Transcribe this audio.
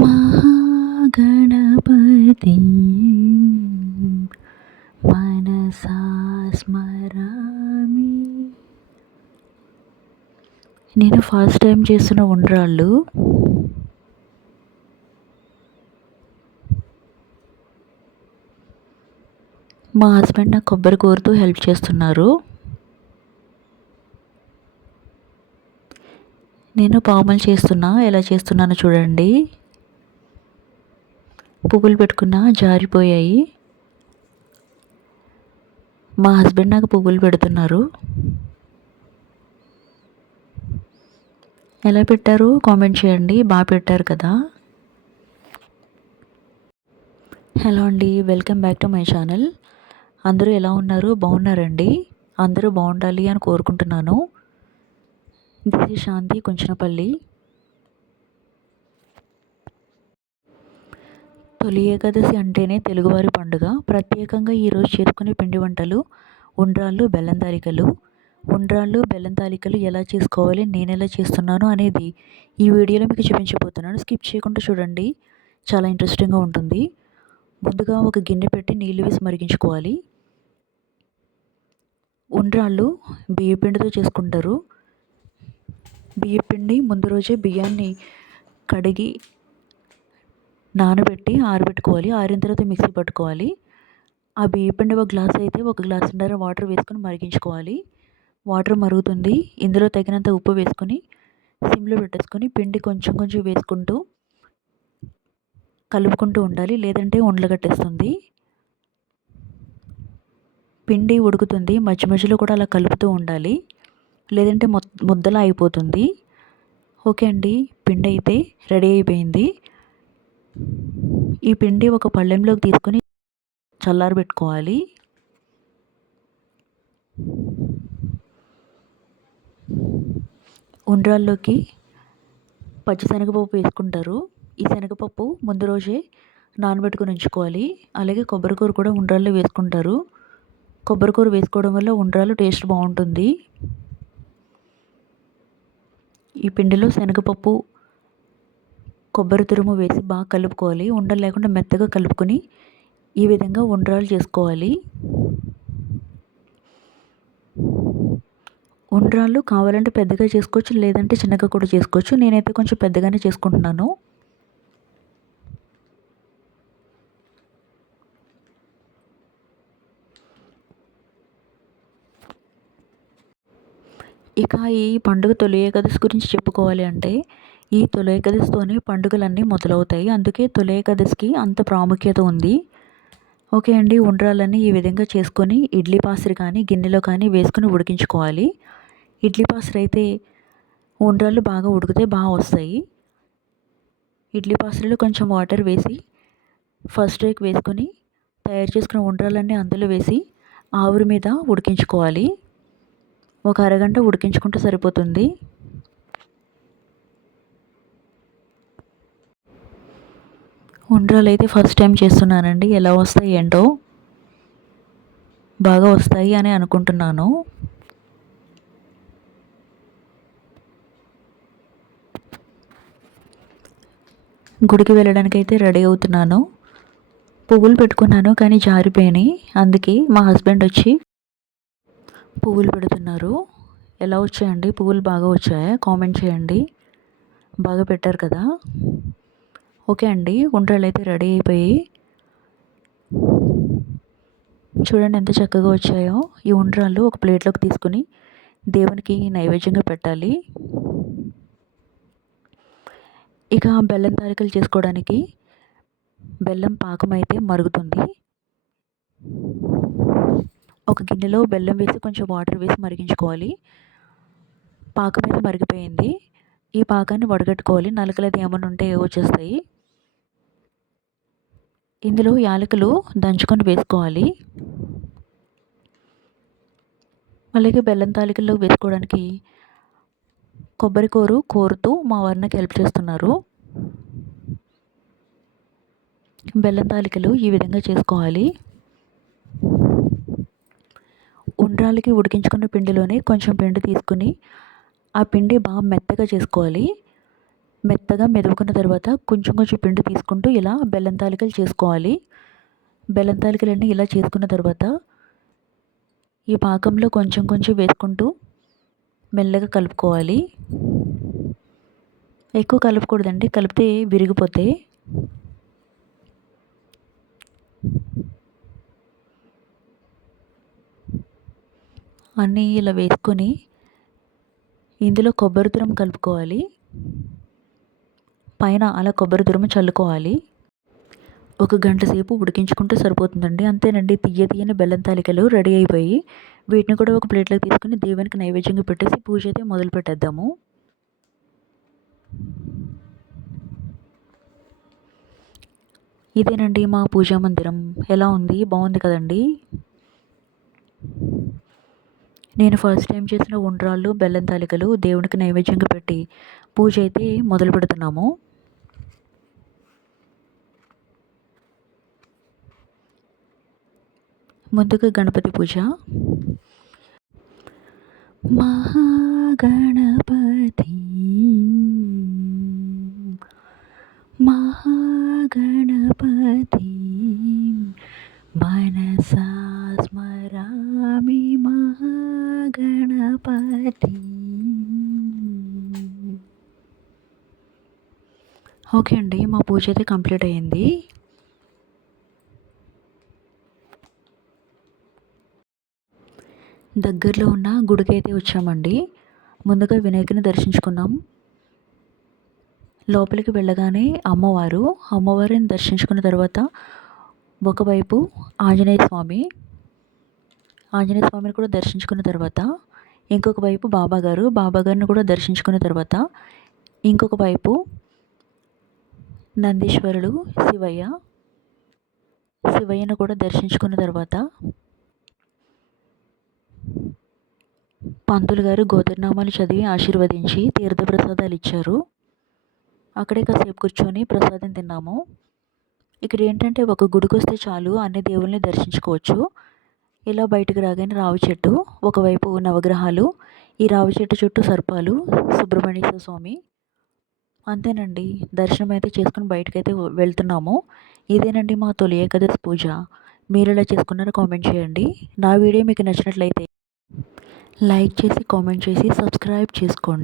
महागणपतिं मनसा स्मरामि. నేను first time చేస్తున్న ఉండ్రాళ్ళు. మా హస్బెండ్ నాకు కొబ్బరి కోరుతూ హెల్ప్ చేస్తున్నారు. నేను పాములు చేస్తున్నా, ఎలా చేస్తున్నానో చూడండి. పువ్వులు పెట్టుకున్నా జారిపోయాయి. మా హస్బెండ్ నాకు పువ్వులు పెడుతున్నారు. ఎలా పెట్టారు కామెంట్ చేయండి. బాగా పెట్టారు కదా. హలో అండి, welcome back to my channel. అందరూ ఎలా ఉన్నారు? బాగున్నారండి? అందరూ బాగుండాలి అని కోరుకుంటున్నాను. దిస్ ఇస్ శాంతి కుంచనపల్లి. తొలి ఏకాదశి అంటేనే తెలుగువారి పండుగ. ప్రత్యేకంగా ఈరోజు చేసుకునే పిండి వంటలు ఉండ్రాళ్ళు, బెల్లం తాలికలు. ఉండ్రాళ్ళు, బెల్లం తాలికలు ఎలా చేసుకోవాలి, నేను ఎలా చేస్తున్నాను అనేది ఈ వీడియోలో మీకు చూపించబోతున్నాను. స్కిప్ చేయకుండా చూడండి, చాలా ఇంట్రెస్టింగ్గా ఉంటుంది. ముందుగా ఒక గిన్నె పెట్టి నీళ్ళు వేసి మరిగించుకోవాలి. ఉండ్రాళ్ళు బియ్యపిండితో చేసుకుంటారు. బియ్యపిండి ముందు రోజే బియ్యాన్ని కడిగి నానబెట్టి ఆరబెట్టుకోవాలి. ఆరిన తర్వాత మిక్సీ పట్టుకోవాలి. ఆ బియ్యపిండి ఒక గ్లాస్ అయితే 1 గ్లాసున్నర వాటర్ వేసుకొని మరిగించుకోవాలి. వాటర్ మరుగుతుంది. ఇందులో తగినంత ఉప్పు వేసుకొని సిమ్లో పెట్టేసుకొని పిండి కొంచెం కొంచెం వేసుకుంటూ కలుపుకుంటూ ఉండాలి, లేదంటే ఉండలు కట్టేస్తుంది. పిండి ఉడుకుతుంది, మధ్య మధ్యలో కూడా అలా కలుపుతూ ఉండాలి, లేదంటే ముద్దలా అయిపోతుంది. ఓకే అండి, పిండి అయితే రెడీ అయిపోయింది. ఈ పిండి ఒక పళ్ళెంలోకి తీసుకొని చల్లారబెట్టుకోవాలి. ఉండ్రాల్లోకి పచ్చిశనగపప్పు వేసుకుంటారు. ఈ శనగపప్పు ముందు రోజే నానబెట్టుకుని ఉంచుకోవాలి. అలాగే కొబ్బరికూర కూడా ఉండ్రాల్లో వేసుకుంటారు. కొబ్బరికూర వేసుకోవడం వల్ల ఉండ్రాలు టేస్ట్ బాగుంటుంది. ఈ పిండిలో శనగపప్పు, కొబ్బరి తురుము వేసి బాగా కలుపుకోవాలి. ఉండలు లేకుండా మెత్తగా కలుపుకొని ఈ విధంగా ఉండ్రాలు చేసుకోవాలి. ఉండ్రాళ్ళు కావాలంటే పెద్దగా చేసుకోవచ్చు, లేదంటే చిన్నగా కూడా చేసుకోవచ్చు. నేనైతే కొంచెం పెద్దగానే చేసుకుంటున్నాను. ఇక ఈ పండుగ తొలి ఏకాదశి గురించి చెప్పుకోవాలి అంటే, ఈ తొలి ఏకాదశితోనే పండుగలన్నీ మొదలవుతాయి. అందుకే తొలి ఏకాదశికి అంత ప్రాముఖ్యత ఉంది. ఓకే అండి, ఉండ్రాలన్నీ ఈ విధంగా చేసుకొని ఇడ్లీ పాత్ర కానీ గిన్నెలో కానీ వేసుకొని ఉడికించుకోవాలి. ఇడ్లీ పాత్ర అయితే ఉండ్రాళ్ళు బాగా ఉడికితే బాగా వస్తాయి. ఇడ్లీ పాత్రలో కొంచెం వాటర్ వేసి ఫస్ట్ రేక్ వేసుకొని తయారు చేసుకున్న ఉండ్రాలన్నీ అందులో వేసి ఆవిరి మీద ఉడికించుకోవాలి. ఒక అరగంట ఉడికించుకుంటే సరిపోతుంది. ఉండ్రాలు అయితే ఫస్ట్ టైం చేస్తున్నానండి. ఎలా వస్తాయి ఏంటో, బాగా వస్తాయి అని అనుకుంటున్నాను. గుడికి వెళ్ళడానికి అయితే రెడీ అవుతున్నాను. పువ్వులు పెట్టుకున్నాను కానీ జారిపోయినాయి. అందుకే మా హస్బెండ్ వచ్చి పువ్వులు పెడుతున్నారు. ఎలా వచ్చాయండి? పువ్వులు బాగా వచ్చాయా? కామెంట్ చేయండి. బాగా పెట్టారు కదా. ఓకే అండి, ఉండ్రాళ్ళు అయితే రెడీ అయిపోయి చూడండి ఎంత చక్కగా వచ్చాయో. ఈ ఉండ్రాళ్ళు ఒక ప్లేట్లోకి తీసుకుని దేవునికి నైవేద్యంగా పెట్టాలి. ఇక బెల్లం తాలికలు చేసుకోవడానికి బెల్లం పాకం అయితే మరుగుతుంది. ఒక గిన్నెలో బెల్లం వేసి కొంచెం వాటర్ వేసి మరిగించుకోవాలి. పాకం అయితే మరిగిపోయింది. ఈ పాకాన్ని వడగట్టుకోవాలి. నలకలది ఏమైనా ఉంటే వచ్చేస్తాయి. ఇందులో యాలకులు దంచుకొని వేసుకోవాలి. అలాగే బెల్లం తాలికల్లో వేసుకోవడానికి కొబ్బరి కోరుతూ మా వారికి హెల్ప్ చేస్తున్నారు. బెల్లం తాలికలు ఈ విధంగా చేసుకోవాలి. ఉండ్రాలకి ఉడికించుకున్న పిండిలోనే కొంచెం పిండి తీసుకుని ఆ పిండి బాగా మెత్తగా చేసుకోవాలి. మెత్తగా మెదుపుకున్న తర్వాత కొంచెం కొంచెం పిండి తీసుకుంటూ ఇలా బెల్లం తాలికలు చేసుకోవాలి. బెల్లం తాలికలన్నీ ఇలా చేసుకున్న తర్వాత ఈ పాకంలో కొంచెం కొంచెం వేసుకుంటూ మెల్లగా కలుపుకోవాలి. ఎక్కువ కలపకూడదండి, కలిపితే విరిగిపోతాయి. అన్నీ ఇలా వేసుకొని ఇందులో కొబ్బరి తురుము కలుపుకోవాలి. పైన అలా కొబ్బరి తురుము చల్లుకోవాలి. 1 గంట సేపు ఉడికించుకుంటే సరిపోతుందండి. అంతేనండి, తియ్యని బెల్లం తాలికలు రెడీ అయిపోయి. వీటిని కూడా ఒక ప్లేట్లోకి తీసుకుని దేవునికి నైవేద్యంగా పెట్టేసి పూజ అయితే మొదలు పెట్టేద్దాము. ఇదేనండి మా పూజా మందిరం. ఎలా ఉంది? బాగుంది కదండి. నేను ఫస్ట్ టైం చేసిన ఉండ్రాళ్ళు బెల్లం తాలికలు దేవునికి నైవేద్యంగా పెట్టి పూజ అయితే మొదలు పెడుతున్నాము. ముందుగా గణపతి పూజ. మహాగణపతి మహాగణపతి మనసా స్మరామి మహాగణపతి. ఓకే అండి, మా పూజ అయితే కంప్లీట్ అయ్యింది. దగ్గరలో ఉన్న గుడికి అయితే వచ్చామండి. ముందుగా వినాయకుని దర్శించుకున్నాం. లోపలికి వెళ్ళగానే అమ్మవారిని దర్శించుకున్న తర్వాత ఒకవైపు ఆంజనేయ స్వామిని కూడా దర్శించుకున్న తర్వాత ఇంకొక వైపు బాబాగారిని కూడా దర్శించుకున్న తర్వాత ఇంకొక వైపు నందీశ్వరుడు శివయ్యను కూడా దర్శించుకున్న తర్వాత పంతులు గారు గోత్రనామాలు చదివి ఆశీర్వదించి తీర్థప్రసాదాలు ఇచ్చారు. అక్కడే కాసేపు కూర్చొని ప్రసాదం తిన్నాము. ఇక్కడ ఏంటంటే ఒక గుడికి వస్తే చాలు అన్ని దేవుల్ని దర్శించుకోవచ్చు. ఇలా బయటకు రాగానే రావి చెట్టు, ఒకవైపు నవగ్రహాలు, ఈ రావి చెట్టు చుట్టూ సర్పాలు, సుబ్రహ్మణ్యేశ్వర స్వామి. అంతేనండి, దర్శనం అయితే చేసుకుని బయటకైతే వెళ్తున్నాము. ఇదేనండి మా తొలి ఏకాదశి పూజ. మీరు ఎలా చేసుకున్నారో కామెంట్ చేయండి. నా వీడియో మీకు నచ్చినట్లయితే లైక్ చేసి కామెంట్ చేసి సబ్స్క్రైబ్ చేసుకోండి.